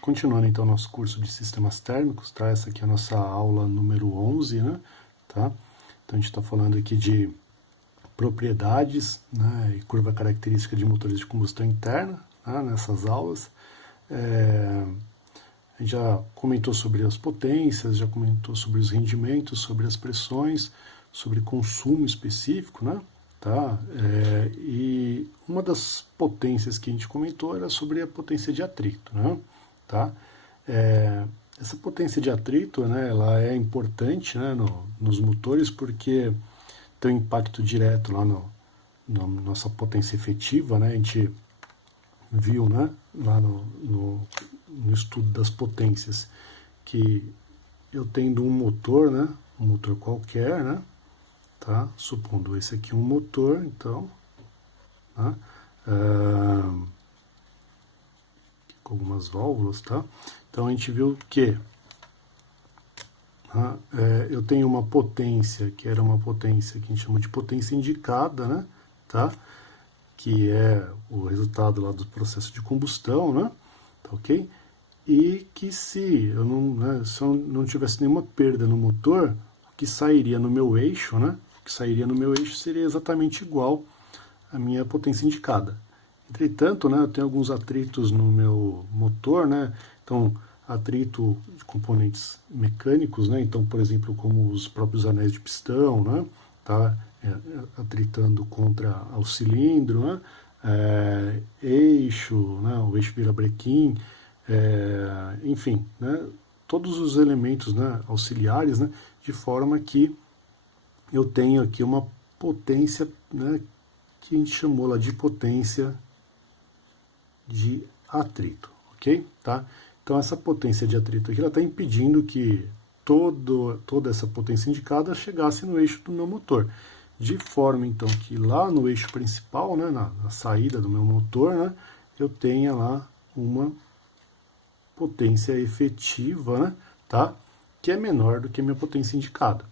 Continuando então nosso curso de sistemas térmicos, tá? Essa aqui é a nossa aula número 11, né? Tá? Então a gente está falando aqui de propriedades, né, e curva característica de motores de combustão interna, né, nessas aulas. A gente já comentou sobre as potências, já comentou sobre os rendimentos, sobre as pressões, sobre consumo específico, né? Tá? E uma das potências que a gente comentou era sobre a potência de atrito, né? Tá? Essa potência de atrito, né, ela é importante, né, nos motores porque tem um impacto direto lá na nossa potência efetiva, né? A gente viu, né, lá no estudo das potências que eu tendo um motor, né, um motor qualquer, né, tá? Supondo esse aqui um motor, então, né, com algumas válvulas, tá? Então a gente viu que eu tenho uma potência, que era uma potência que a gente chama de potência indicada, né, tá? Que é o resultado lá do processo de combustão, né, tá ok? E que se eu não, né, se eu não tivesse nenhuma perda no motor, o que sairia no meu eixo, né, o que sairia no meu eixo seria exatamente igual à minha potência indicada. Entretanto, né, eu tenho alguns atritos no meu motor, né, então atrito de componentes mecânicos, né, então, por exemplo, como os próprios anéis de pistão, né, tá, atritando contra o cilindro, né, eixo, né, o eixo virabrequim, enfim, né, todos os elementos, né, auxiliares, né, de forma que eu tenho aqui uma potência, né, que a gente chamou lá de potência de atrito, ok? Tá? Então essa potência de atrito aqui está impedindo que toda essa potência indicada chegasse no eixo do meu motor, de forma então que lá no eixo principal, né, na saída do meu motor, né, eu tenha lá uma potência efetiva, né, tá? Que é menor do que a minha potência indicada.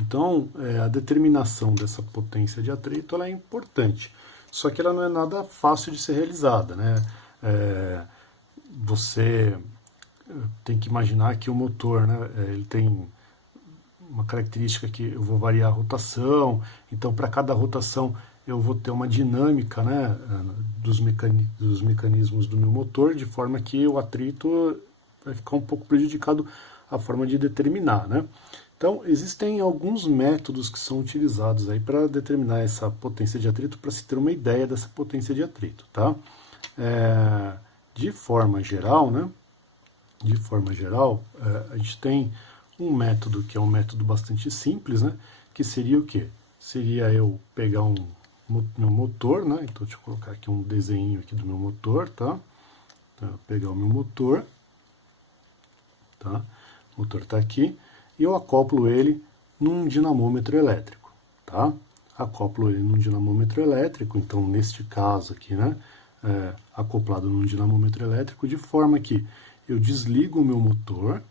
Então, a determinação dessa potência de atrito ela é importante, só que ela não é nada fácil de ser realizada, né? Você tem que imaginar que o motor, né, ele tem uma característica que eu vou variar a rotação, então para cada rotação eu vou ter uma dinâmica, né, dos mecanismos do meu motor, de forma que o atrito vai ficar um pouco prejudicado a forma de determinar, né? Então, existem alguns métodos que são utilizados aí para determinar essa potência de atrito, para se ter uma ideia dessa potência de atrito, tá? De forma geral, né? De forma geral, a gente tem um método que é um método bastante simples, né? Que seria o quê? Seria eu pegar meu motor, né? Então, deixa eu colocar aqui um desenho aqui do meu motor, tá? Então, eu pegar o meu motor, tá? O motor está aqui, e eu acoplo ele num dinamômetro elétrico, tá? Acoplo ele num dinamômetro elétrico, então neste caso aqui, né, acoplado num dinamômetro elétrico, de forma que eu desligo o meu motor,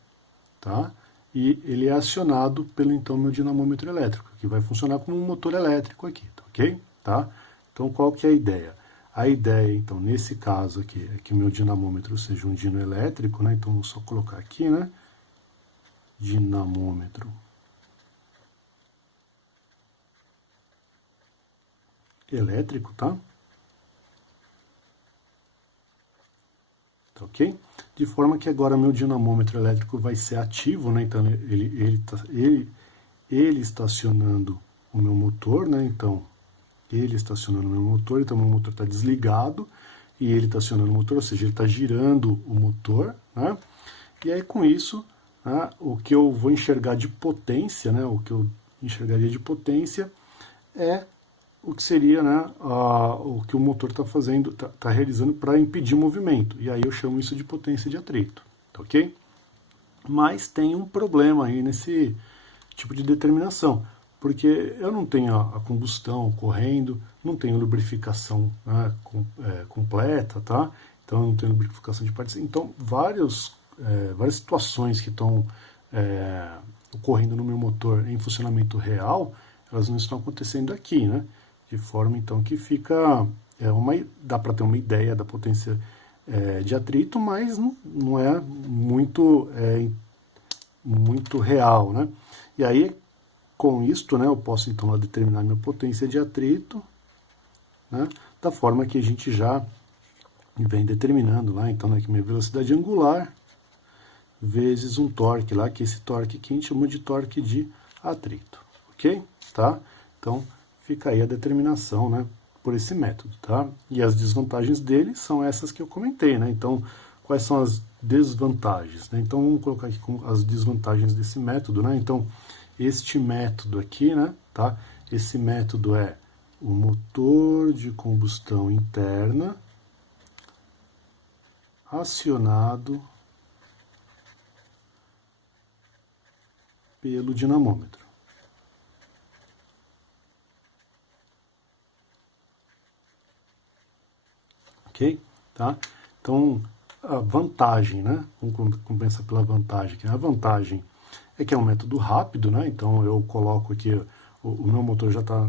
tá? E ele é acionado pelo então meu dinamômetro elétrico, que vai funcionar como um motor elétrico aqui, tá ok? Tá? Então qual que é a ideia? A ideia, então, nesse caso aqui, é que o meu dinamômetro seja um dino elétrico, né? Então vou só colocar aqui, né? Dinamômetro elétrico, tá? Tá ok? De forma que agora meu dinamômetro elétrico vai ser ativo, né? Então ele estacionando o meu motor, né? Então ele estacionando o meu motor, então meu motor está desligado e ele está acionando o motor, ou seja, ele está girando o motor, né? E aí com isso, né, o que eu vou enxergar de potência, né, o que eu enxergaria de potência é o que seria, né, o que o motor está fazendo, está realizando para impedir o movimento. E aí eu chamo isso de potência de atrito, tá ok? Mas tem um problema aí nesse tipo de determinação, porque eu não tenho a combustão ocorrendo, não tenho lubrificação, né, completa, tá? Então eu não tenho lubrificação de partes. Então várias situações que estão ocorrendo no meu motor em funcionamento real, elas não estão acontecendo aqui, né? De forma então que fica dá para ter uma ideia da potência de atrito, mas não é muito, muito real, né? E aí, com isto, né, eu posso então lá determinar minha potência de atrito, né, da forma que a gente já vem determinando lá, então, né, que minha velocidade angular vezes um torque lá, que esse torque aqui a gente chama de torque de atrito, ok? Tá? Então, fica aí a determinação, né, por esse método, tá? E as desvantagens dele são essas que eu comentei, né? Então, quais são as desvantagens, né? Então, vamos colocar aqui com as desvantagens desse método, né? Então, este método aqui, né, tá? Esse método é o motor de combustão interna acionado pelo dinamômetro. Ok? Tá? Então, a vantagem, né? Vamos começar pela vantagem. A vantagem é que é um método rápido, né? Então, eu coloco aqui, o meu motor já tá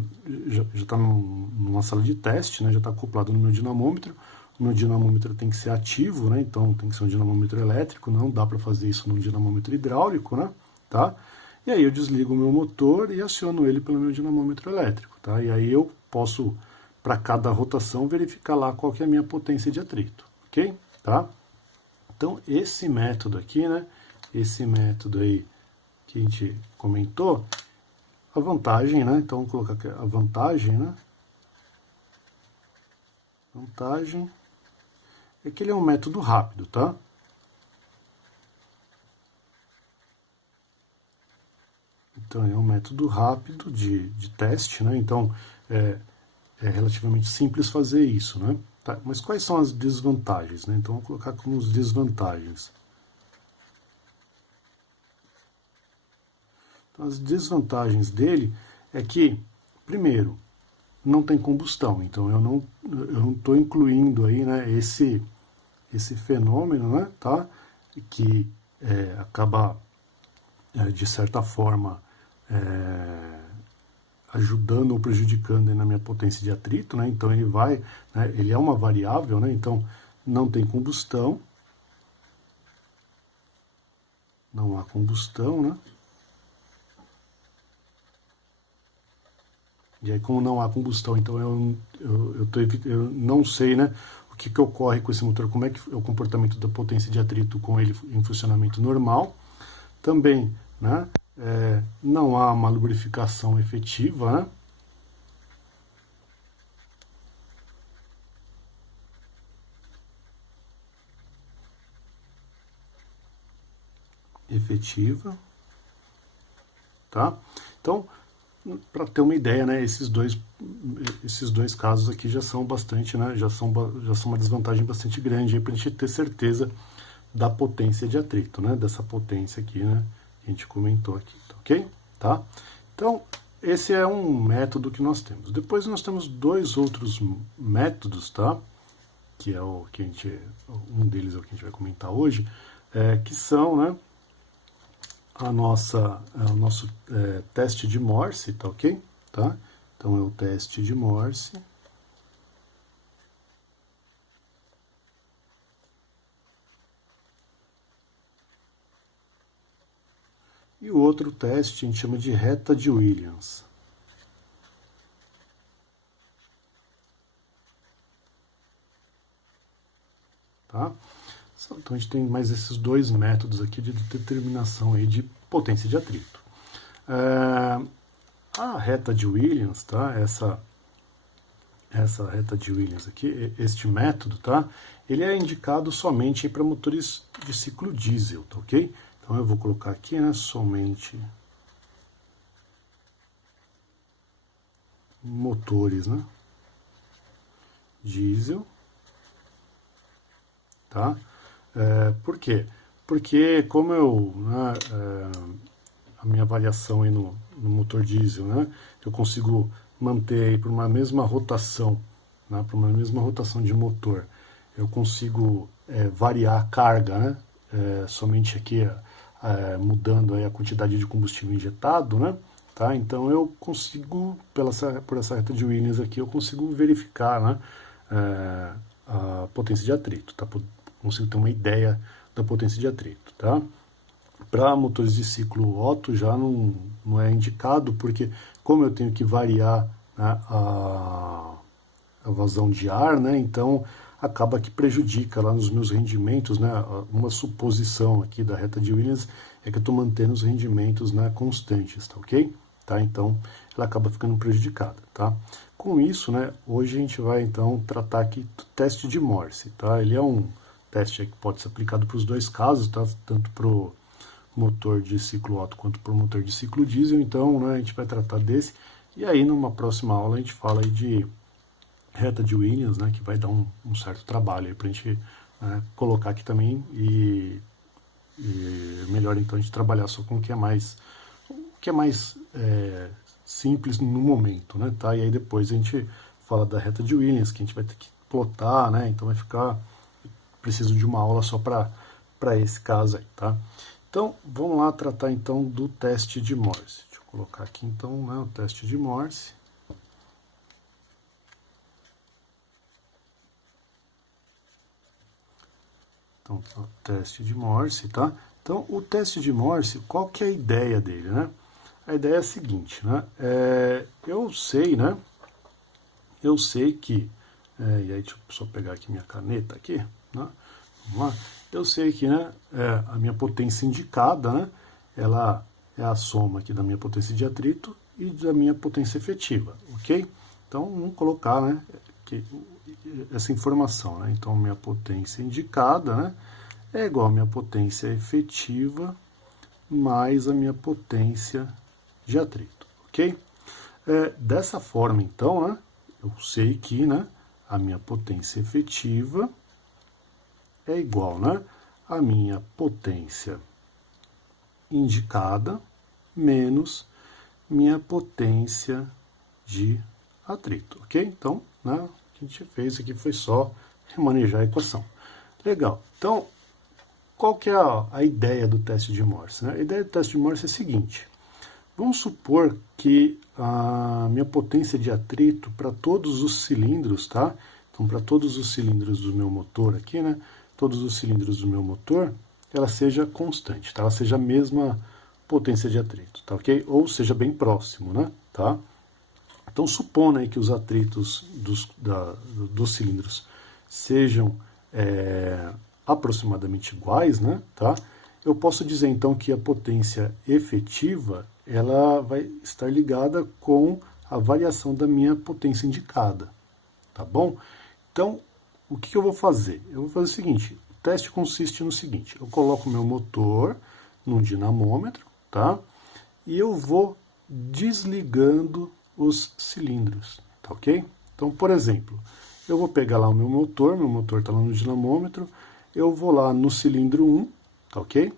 numa sala de teste, né? Já está acoplado no meu dinamômetro. O meu dinamômetro tem que ser ativo, né? Então, tem que ser um dinamômetro elétrico, não dá para fazer isso num dinamômetro hidráulico, né? Tá? E aí eu desligo o meu motor e aciono ele pelo meu dinamômetro elétrico, tá? E aí eu posso, para cada rotação, verificar lá qual que é a minha potência de atrito, ok? Tá? Então, esse método aqui, né? Esse método aí que a gente comentou, a vantagem, né? Então, vamos colocar aqui a vantagem, né? Vantagem é que ele é um método rápido, tá? Então, é um método rápido de teste, né? Então, é relativamente simples fazer isso, né? Tá, mas quais são as desvantagens, né? Então, vou colocar como as desvantagens. Então, as desvantagens dele é que, primeiro, não tem combustão. Então, eu não estou incluindo aí, né, esse fenômeno, né, tá? Que acaba, de certa forma, ajudando ou prejudicando na minha potência de atrito, né? Então ele vai, né, ele é uma variável, né? Então não tem combustão, não há combustão, né? E aí, como não há combustão, então eu não sei, né, o que ocorre com esse motor, como é que é o comportamento da potência de atrito com ele em funcionamento normal. Também, né, não há uma lubrificação efetiva, né? Tá? Então, para ter uma ideia, né, esses dois casos aqui já são bastante, né, já são uma desvantagem bastante grande para a gente ter certeza da potência de atrito, né, dessa potência aqui, né, que a gente comentou aqui, tá, ok? Tá? Então, esse é um método que nós temos. Depois nós temos dois outros métodos, tá? Que é o que um deles é o que a gente vai comentar hoje, que são, né, o nosso teste de Morse, tá ok? Tá? Então é o teste de Morse. E o outro teste a gente chama de reta de Williams. Tá? Então a gente tem mais esses dois métodos aqui de determinação aí de potência de atrito. A reta de Williams, tá? Essa reta de Williams aqui, este método, tá? Ele é indicado somente para motores de ciclo diesel, tá ok? Então eu vou colocar aqui, né, somente motores, né, diesel, tá? Por quê? Porque como a minha avaliação aí no motor diesel, né, eu consigo manter aí por uma mesma rotação, né, por uma mesma rotação de motor, eu consigo variar a carga, né, somente aqui mudando aí a quantidade de combustível injetado, né, tá? Então eu consigo, por essa reta de Williams aqui, eu consigo verificar, né, a potência de atrito, tá? Consigo ter uma ideia da potência de atrito, tá? Para motores de ciclo Otto já não é indicado, porque como eu tenho que variar, né, a vazão de ar, né, então acaba que prejudica lá nos meus rendimentos, né, uma suposição aqui da reta de Williams é que eu estou mantendo os rendimentos, né, constantes, tá ok? Tá, então ela acaba ficando prejudicada, tá? Com isso, né, hoje a gente vai então tratar aqui do teste de Morse, tá? Ele é um teste que pode ser aplicado para os dois casos, tá? Tanto para o motor de ciclo Otto quanto para o motor de ciclo diesel, então, né, a gente vai tratar desse, e aí numa próxima aula a gente fala aí de reta de Williams, né, que vai dar um certo trabalho aí para a gente, né, colocar aqui também, e melhor então a gente trabalhar só com o que é mais simples no momento, né, tá? E aí depois a gente fala da reta de Williams, que a gente vai ter que plotar, né, então vai ficar, preciso de uma aula só para esse caso aí, tá? Então, vamos lá tratar então do teste de Morse. Deixa eu colocar aqui então, né, o teste de Morse. Então, o teste de Morse, tá? Então, o teste de Morse, qual que é a ideia dele, né? A ideia é a seguinte, né? Eu sei, né? Eu sei que... e aí, deixa eu só pegar aqui minha caneta aqui, né? Vamos lá. Eu sei que, né, a minha potência indicada, né, ela é a soma aqui da minha potência de atrito e da minha potência efetiva, ok? Então, vamos colocar, né, essa informação, né? Então, minha potência indicada, né, é igual à minha potência efetiva mais a minha potência de atrito, ok? Dessa forma, então, né, eu sei que, né, a minha potência efetiva é igual, né, a minha potência indicada menos minha potência de atrito, ok? Então, né, o que a gente fez aqui foi só remanejar a equação. Legal. Então, qual que é a ideia do teste de Morse, né? A ideia do teste de Morse é a seguinte. Vamos supor que a minha potência de atrito para todos os cilindros, tá? Então, para todos os cilindros do meu motor aqui, né? Todos os cilindros do meu motor, ela seja constante, tá? Ela seja a mesma potência de atrito, tá ok? Ou seja bem próximo, né? Tá? Então, supondo aí que os atritos dos cilindros sejam aproximadamente iguais, né? Tá? Eu posso dizer então que a potência efetiva ela vai estar ligada com a variação da minha potência indicada, tá bom? Então, o que eu vou fazer? Eu vou fazer o seguinte, o teste consiste no seguinte, eu coloco meu motor num dinamômetro, tá? E eu vou desligando os cilindros, tá ok? Então, por exemplo, eu vou pegar lá o meu motor está lá no dinamômetro, eu vou lá no cilindro 1, tá ok?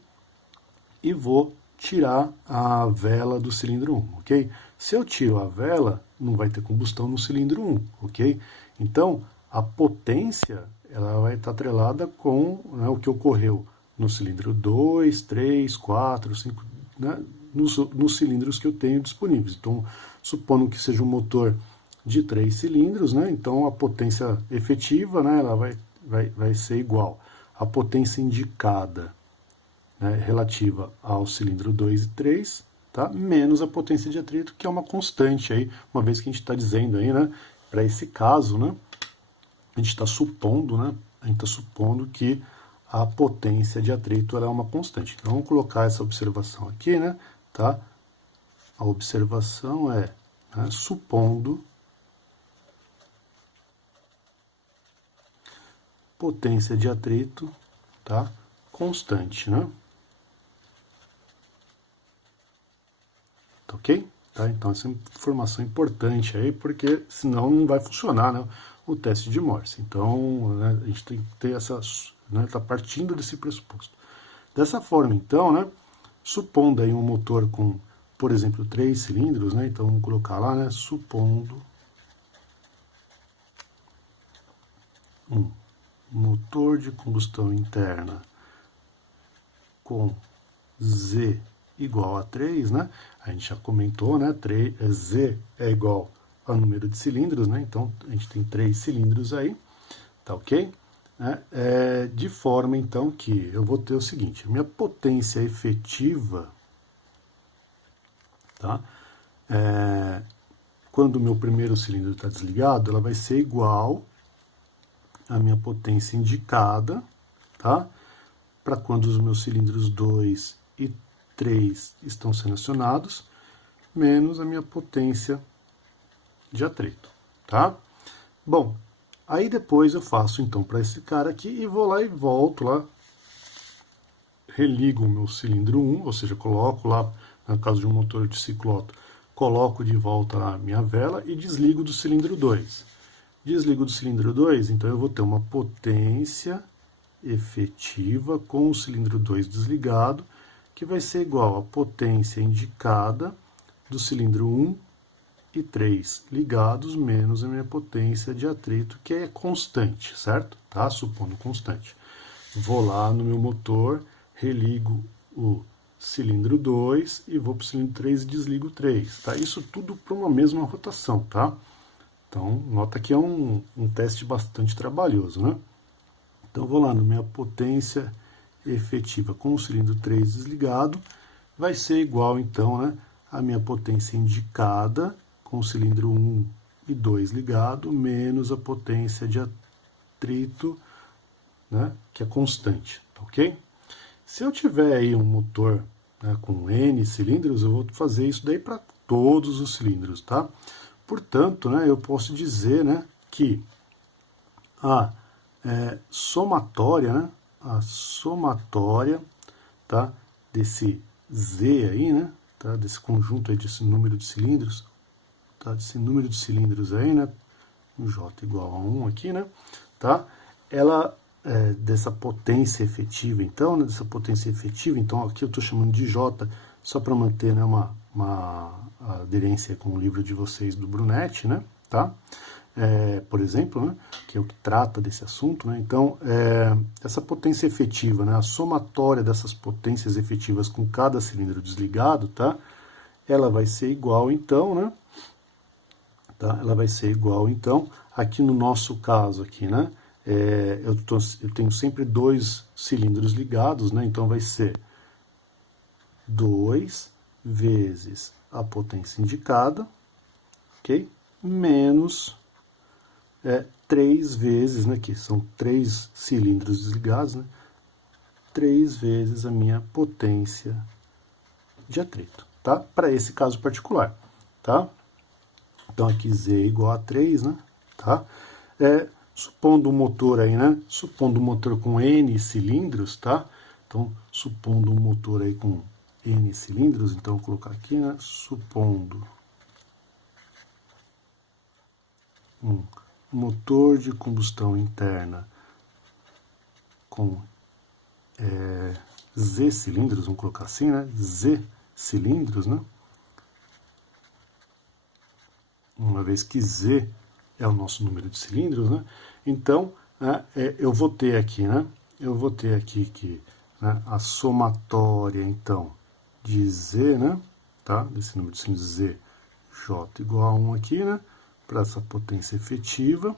E vou tirar a vela do cilindro 1, ok? Se eu tiro a vela, não vai ter combustão no cilindro 1, ok? Então, a potência ela vai estar atrelada com, né, o que ocorreu no cilindro 2, 3, 4, 5, né, nos cilindros que eu tenho disponíveis. Então, supondo que seja um motor de 3 cilindros, né, então a potência efetiva, né, ela vai ser igual à potência indicada, né, relativa ao cilindro 2 e 3, tá, menos a potência de atrito, que é uma constante, aí, uma vez que a gente está dizendo aí, né, para esse caso, né, a gente está supondo, né, a gente está supondo que a potência de atrito ela é uma constante. Então, vamos colocar essa observação aqui, né, tá? A observação é, né, supondo potência de atrito, tá, constante, né? Tá ok? Tá? Então, essa é uma informação importante aí, porque senão não vai funcionar, né, o teste de Morse. Então, né, a gente tem que ter essa, né, tá partindo desse pressuposto. Dessa forma, então, né, supondo aí um motor com, por exemplo, 3 cilindros, né, então vamos colocar lá, né, supondo um motor de combustão interna com Z igual a 3, né? A gente já comentou, né? Z é igual ao número de cilindros, né? Então, a gente tem 3 cilindros aí, tá ok? De forma, então, que eu vou ter o seguinte, minha potência efetiva, tá? Quando o meu primeiro cilindro está desligado, ela vai ser igual à minha potência indicada, tá? Para quando os meus cilindros 2 e 3 estão sendo acionados, menos a minha potência de atrito, tá? Bom, aí depois eu faço então para esse cara aqui e vou lá e volto lá, religo o meu cilindro 1, ou seja, coloco lá, no caso de um motor de cicloto, coloco de volta lá a minha vela e desligo do cilindro 2. Desligo do cilindro 2, então eu vou ter uma potência efetiva com o cilindro 2 desligado, que vai ser igual à potência indicada do cilindro 1 e 3 ligados, menos a minha potência de atrito, que é constante, certo? Tá? Supondo constante. Vou lá no meu motor, religo o cilindro 2 e vou para o cilindro 3 e desligo o 3. Tá? Isso tudo para uma mesma rotação, tá? Então, nota que é um teste bastante trabalhoso, né? Então, vou lá na minha potência efetiva com o cilindro 3 desligado, vai ser igual, então, né, à minha potência indicada com o cilindro 1 e 2 ligado, menos a potência de atrito, né, que é constante, tá ok? Se eu tiver aí um motor, né, com N cilindros, eu vou fazer isso daí para todos os cilindros, tá? Portanto, né, eu posso dizer, né, que a somatória, né, a somatória, tá, desse Z aí, né, tá, desse conjunto aí, desse número de cilindros, tá, desse número de cilindros aí, né, J igual a 1 aqui, né, tá, ela, dessa potência efetiva, então, né, dessa potência efetiva, então aqui eu estou chamando de J, só para manter, né, uma aderência com o livro de vocês do Brunetti, né, tá, por exemplo, né, que é o que trata desse assunto, né, então, essa potência efetiva, né, a somatória dessas potências efetivas com cada cilindro desligado, tá, ela vai ser igual, então, né, tá, ela vai ser igual, então, aqui no nosso caso aqui, né, eu tenho sempre 2 cilindros ligados, né, então vai ser 2 vezes a potência indicada, ok? Menos 3 vezes, né, que são 3 cilindros desligados, né, 3 vezes a minha potência de atrito, tá? Para esse caso particular, tá? Então aqui Z igual a 3, né, tá? Supondo um motor aí, né, supondo um motor com N cilindros, tá? Então, supondo um motor aí com N cilindros, então vou colocar aqui, né, supondo um motor de combustão interna com Z cilindros, vamos colocar assim, né? Z cilindros, né? Uma vez que Z é o nosso número de cilindros, né? Então, eu vou ter aqui, né? Eu vou ter aqui que, né, a somatória, então, de Z, né? Tá? Desse número de cilindros Z, J igual a 1 aqui, né? Para essa potência efetiva,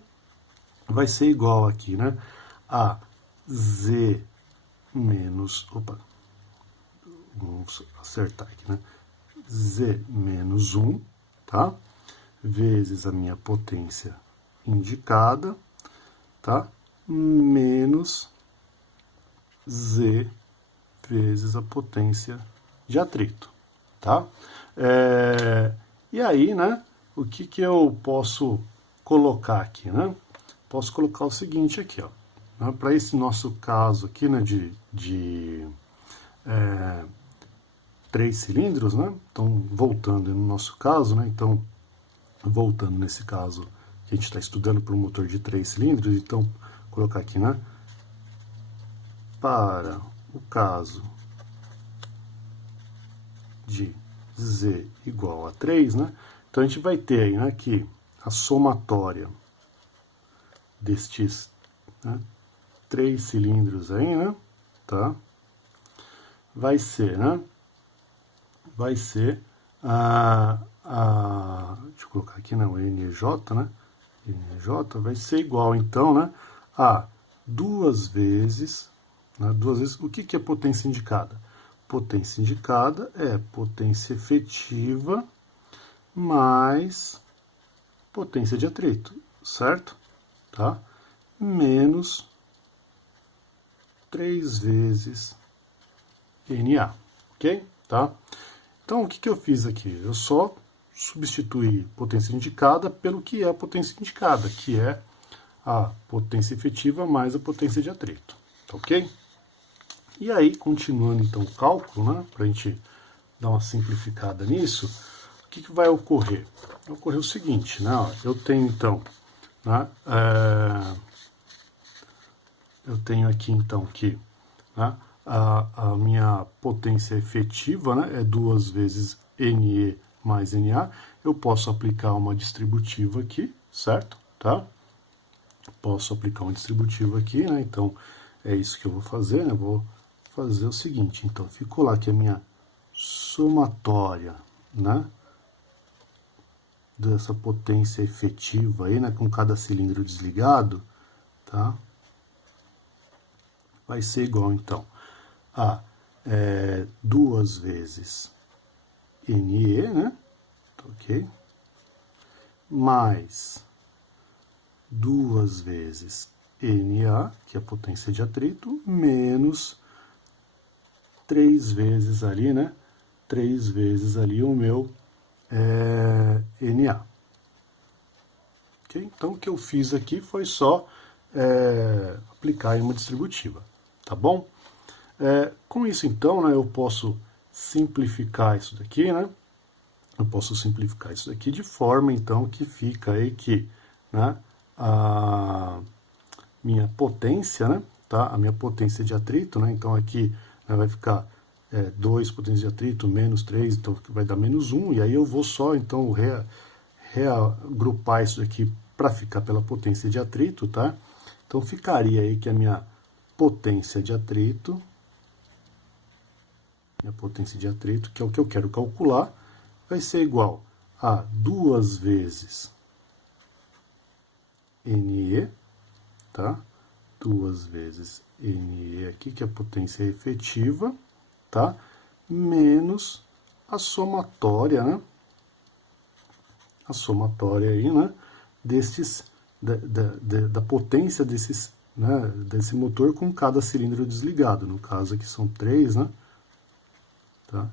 vai ser igual aqui, né, a Z menos, vamos acertar aqui, né, Z menos 1, tá, vezes a minha potência indicada, tá, menos Z vezes a potência de atrito, tá? E aí, né, o que eu posso colocar aqui, né? Posso colocar o seguinte aqui, ó, né, para esse nosso caso aqui, né, de 3 cilindros, né? Então, voltando no nosso caso, né? Então, voltando nesse caso que a gente está estudando para um motor de 3 cilindros, então, vou colocar aqui, né? Para o caso de Z igual a 3, né? Então, a gente vai ter aí, né, que a somatória destes, né, 3 cilindros aí, né, tá? Vai ser, né? Vai ser deixa eu colocar aqui, né, o NJ, né? NJ vai ser igual, então, né, a duas vezes, né, o que é potência indicada? Potência indicada é potência efetiva mais potência de atrito, certo? Tá? Menos 3 vezes NA, ok? Tá? Então, o que eu fiz aqui? Eu só substituí potência indicada pelo que é a potência indicada, que é a potência efetiva mais a potência de atrito, tá ok? E aí, continuando então o cálculo, né, para a gente dar uma simplificada nisso, o que vai ocorrer? Vai ocorrer o seguinte, né, ó, eu tenho então, né, eu tenho aqui então que, né, a minha potência efetiva, né, é 2 vezes NE mais NA. Eu posso aplicar uma distributiva aqui, certo? Tá? Posso aplicar uma distributiva aqui, né? Então, é isso que eu vou fazer, né? Eu vou fazer o seguinte, então, ficou lá que a minha somatória, né, dessa potência efetiva aí, né, com cada cilindro desligado, tá? Vai ser igual, então, a 2 vezes NE, né? Ok? Mais 2 vezes NA, que é a potência de atrito, menos 3 vezes ali, né? 3 vezes ali o meu NA. Okay? Então, o que eu fiz aqui foi só aplicar em uma distributiva, tá bom? Com isso, então, né, eu posso simplificar isso daqui, né? Eu posso simplificar isso daqui de forma, então, que fica aí que, né, a minha potência, né, tá? A minha potência de atrito, né? Então, aqui, né, vai ficar 2 potência de atrito menos 3, então vai dar menos 1, e aí eu vou só, então, reagrupar isso daqui para ficar pela potência de atrito, tá? Então, ficaria aí que a minha potência de atrito, que é o que eu quero calcular, vai ser igual a 2 vezes NE, tá? 2 vezes NE aqui, que é a potência efetiva, tá? Menos a somatória, né? A somatória aí, né? Desses, da potência desses, né? Desse motor com cada cilindro desligado. No caso aqui são 3, né? Tá?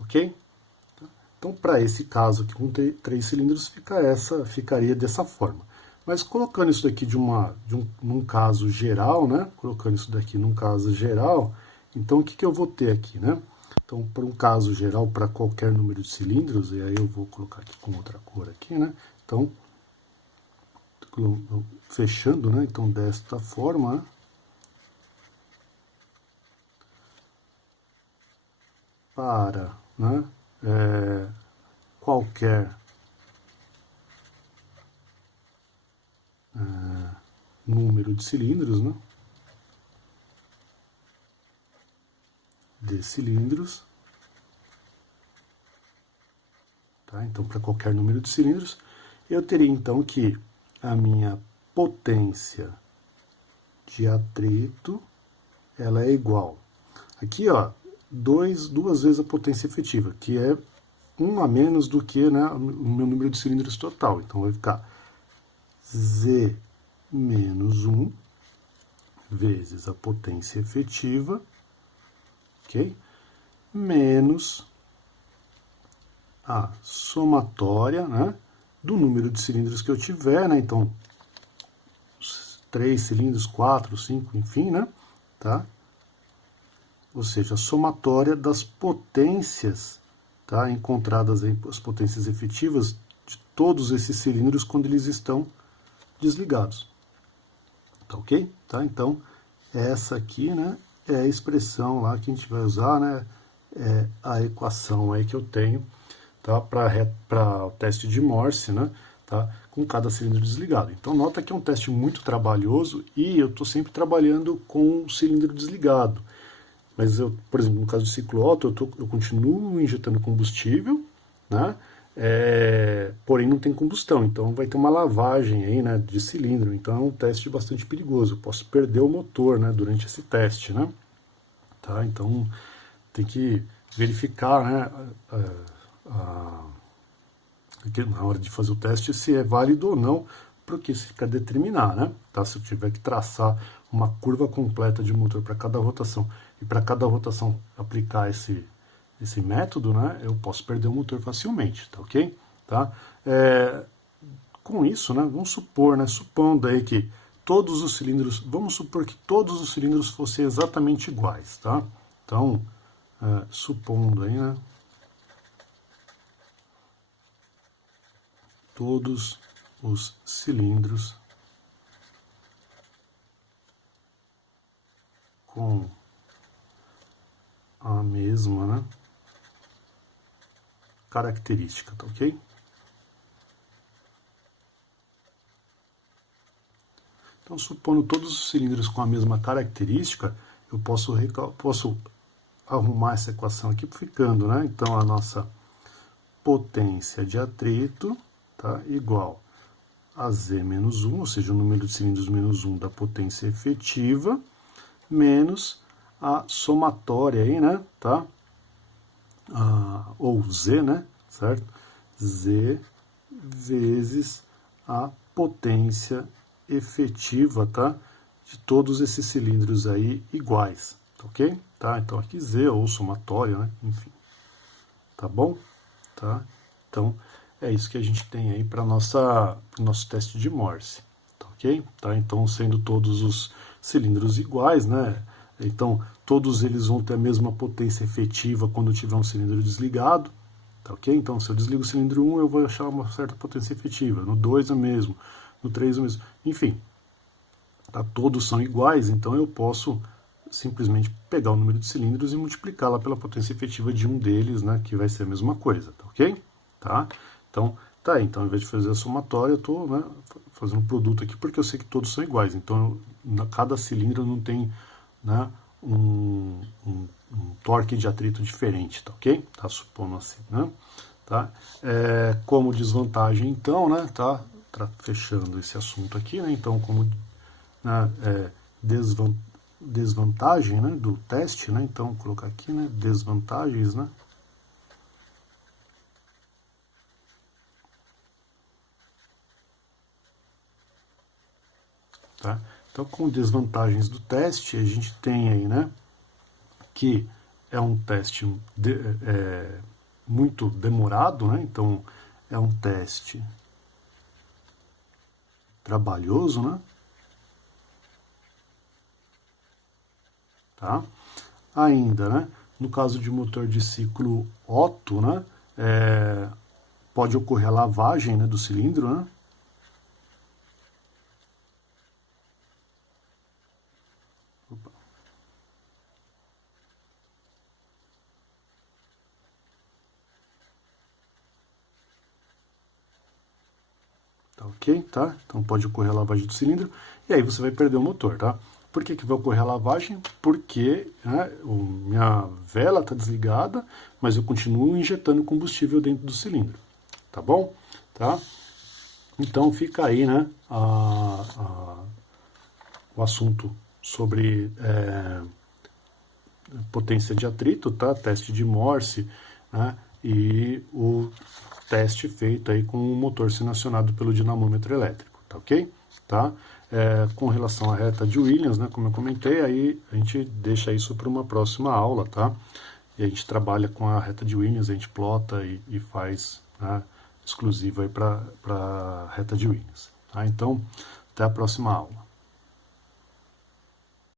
Ok? Então, para esse caso aqui com 3 cilindros, ficaria dessa forma. Mas colocando isso daqui num caso geral, né? Colocando isso daqui num caso geral, então o que eu vou ter aqui, né? Então, para um caso geral, para qualquer número de cilindros, e aí eu vou colocar aqui com outra cor aqui, né? Então, fechando, né? Então, desta forma, né? Para, né? Qualquer número de cilindros, né? De cilindros, tá? Então, para qualquer número de cilindros, eu teria então que a minha potência de atrito, ela é igual. Aqui, ó, 2 vezes a potência efetiva, que é 1 a menos do que, né, o meu número de cilindros total. Então, vai ficar Z menos 1 vezes a potência efetiva, ok? Menos a somatória, né, do número de cilindros que eu tiver, né? Então, 3 cilindros, 4, 5, enfim, né? Tá? Ou seja, a somatória das potências, tá? Encontradas aí, as potências efetivas de todos esses cilindros quando eles estão desligados. Tá ok? Tá? Então, essa aqui, né, é a expressão lá que a gente vai usar, né? É a equação aí que eu tenho, tá? Para o teste de Morse, né? Tá? Com cada cilindro desligado. Então, nota que é um teste muito trabalhoso e eu estou sempre trabalhando com o cilindro desligado. Mas, por exemplo, no caso do ciclo Otto, eu continuo injetando combustível, né? porém não tem combustão, então vai ter uma lavagem aí, né, de cilindro, então é um teste bastante perigoso, eu posso perder o motor, né, durante esse teste, né, tá, então tem que verificar, né, na hora de fazer o teste se é válido ou não, porque isso fica a determinar, né, tá, se eu tiver que traçar uma curva completa de motor para cada rotação, e para cada rotação aplicar esse método, né, eu posso perder o motor facilmente, tá ok? Tá? Com isso, né, vamos supor, né, supondo aí que todos os cilindros, vamos supor que todos os cilindros fossem exatamente iguais, tá? Então, supondo aí, né, todos os cilindros com a mesma, né, característica, tá ok? Então, supondo todos os cilindros com a mesma característica, eu posso arrumar essa equação aqui ficando, né? Então, a nossa potência de atrito, tá, igual a Z menos 1, ou seja, o número de cilindros menos 1 da potência efetiva, menos a somatória aí, né, tá? Ou Z, né, certo? Z vezes a potência efetiva, tá? De todos esses cilindros aí iguais, ok? Tá? Então aqui Z ou somatória, né? Enfim, tá bom? Tá? Então é isso que a gente tem aí para o nosso teste de Morse, tá ok? Tá? Então sendo todos os cilindros iguais, né? Então todos eles vão ter a mesma potência efetiva quando tiver um cilindro desligado, tá ok? Então se eu desligo o cilindro 1 eu vou achar uma certa potência efetiva, no 2 é o mesmo, no 3 é o mesmo, enfim, tá? Todos são iguais, então eu posso simplesmente pegar o número de cilindros e multiplicá-la pela potência efetiva de um deles, né, que vai ser a mesma coisa, tá ok? Tá? Então, tá aí, então ao invés de fazer a somatória, eu estou, né, fazendo um produto aqui porque eu sei que todos são iguais, então cada cilindro não tem, né, um torque de atrito diferente, tá ok? Tá supondo assim, né? Tá? Como desvantagem, então, né, tá fechando esse assunto aqui, né, então como, né, desvantagem, né, do teste, né, então vou colocar aqui, né, desvantagens, né, tá? Então, com desvantagens do teste, a gente tem aí, né, que é um teste muito demorado, né, então é um teste trabalhoso, né, tá? Ainda, né, no caso de motor de ciclo Otto, né, pode ocorrer a lavagem, né, do cilindro, né, tá ok, tá? Então pode ocorrer a lavagem do cilindro e aí você vai perder o motor, tá? Por que vai ocorrer a lavagem? Porque, né, minha vela está desligada, mas eu continuo injetando combustível dentro do cilindro, tá bom? Tá? Então fica aí, né, o assunto sobre potência de atrito, tá? Teste de Morse, né? E o teste feito aí com o motor sendo acionado pelo dinamômetro elétrico, tá ok? Tá? Com relação à reta de Williams, né, como eu comentei, aí a gente deixa isso para uma próxima aula, tá? E a gente trabalha com a reta de Williams, a gente plota e faz, né, exclusivo aí para a reta de Williams. Tá? Então, até a próxima aula.